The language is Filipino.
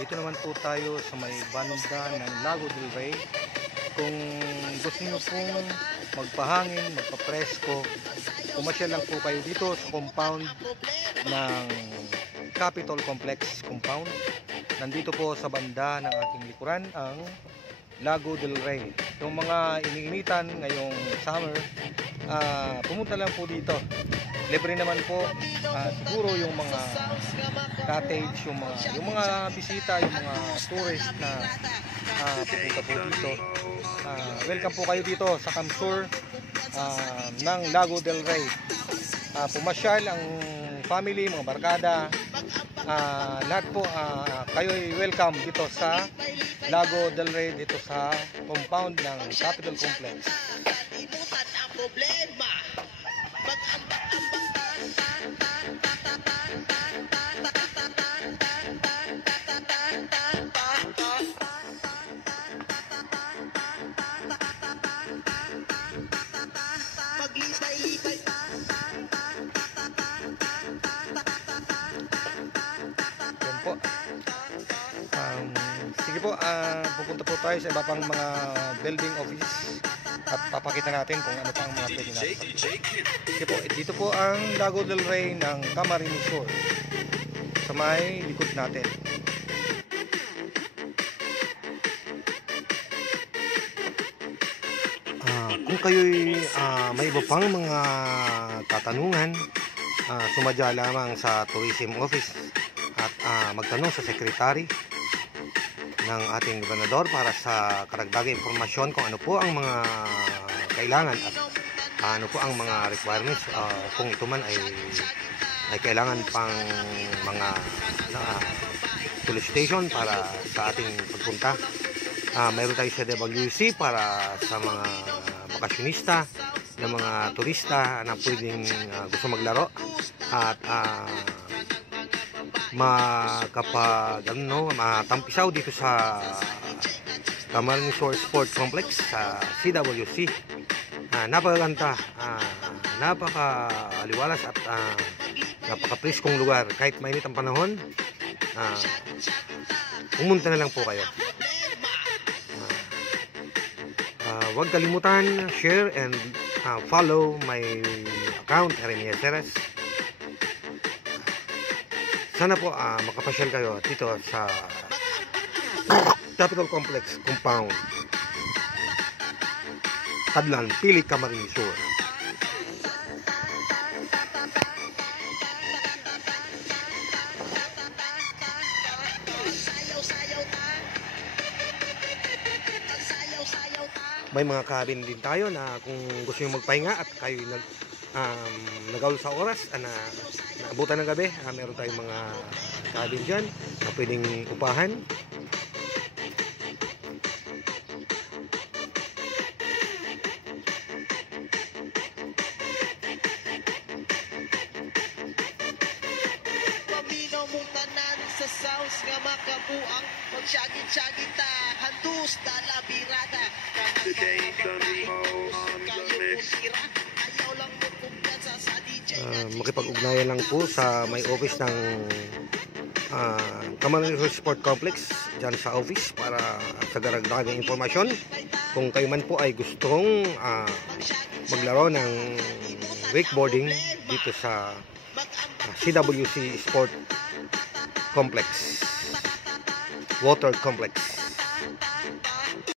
Dito naman po tayo sa may banda ng Lago del Rey. Kung gusto niyo pong magpahangin, magpapresko, pumasyal lang po kayo dito sa compound ng Capitol Complex Compound. Nandito po sa banda ng aking likuran ang Lago del Rey. Yung mga iniinitan ngayong summer, pumunta lang po dito. Libre naman po. Siguro yung mga cottage, yung mga bisita, yung mga tourist na pupunta po dito. Welcome po kayo dito sa Kamsur ng Lago del Rey. Pumasyal ang family, mga barkada, lahat po kayo ay welcome dito sa Lago del Rey, dito sa compound ng Capitol Complex. Po. Sige po, pupunta po tayo sa iba pang mga building office at papakita natin kung ano pang mga pwede natin. Sige po, dito po ang Lago del Rey ng Camarines Sur sa may likod natin. Kung kayo'y may iba pang mga katanungan, sumadya lamang sa tourism office at magtanong sa secretary ng ating gobernador para sa karagdagang impormasyon kung ano po ang mga kailangan at ano po ang mga requirements, kung ito man ay kailangan pang mga solicitation para sa ating pagpunta. Mayroon tayo sa DWC para sa mga bakasyonista, ng mga turista na pwedeng gusto maglaro at matampisaw dito sa Camarines Sur Sport Complex sa CWC. Napakaganda, napakaliwalas at napaka-priskong lugar. Kahit mainit ang panahon, pumunta na lang po kayo. Huwag kalimutan, share and follow my account, Jeremias Ceres. Sana po makapasyal kayo dito sa Capitol Complex Compound, Tadlan, Pili, Camarines Sur. May mga cabin din tayo na kung gusto nyo magpahinga at kayo nagaul sa oras na naabutan ng gabi, meron tayong mga cabin dyan na pwedeng upahan. Sa South nga makabuang magsyagit-syagit ta handus dala birada Today Sunday on the mix. ayaw lang mo kumpiyansa sa DJ Makipag-ugnayan lang po sa may office ng Camarines Sport Complex dyan sa office para sa daragdagang informasyon. Kung kayo man po ay gustong maglaro ng wakeboarding dito sa CWC Sport Complex, Water Complex.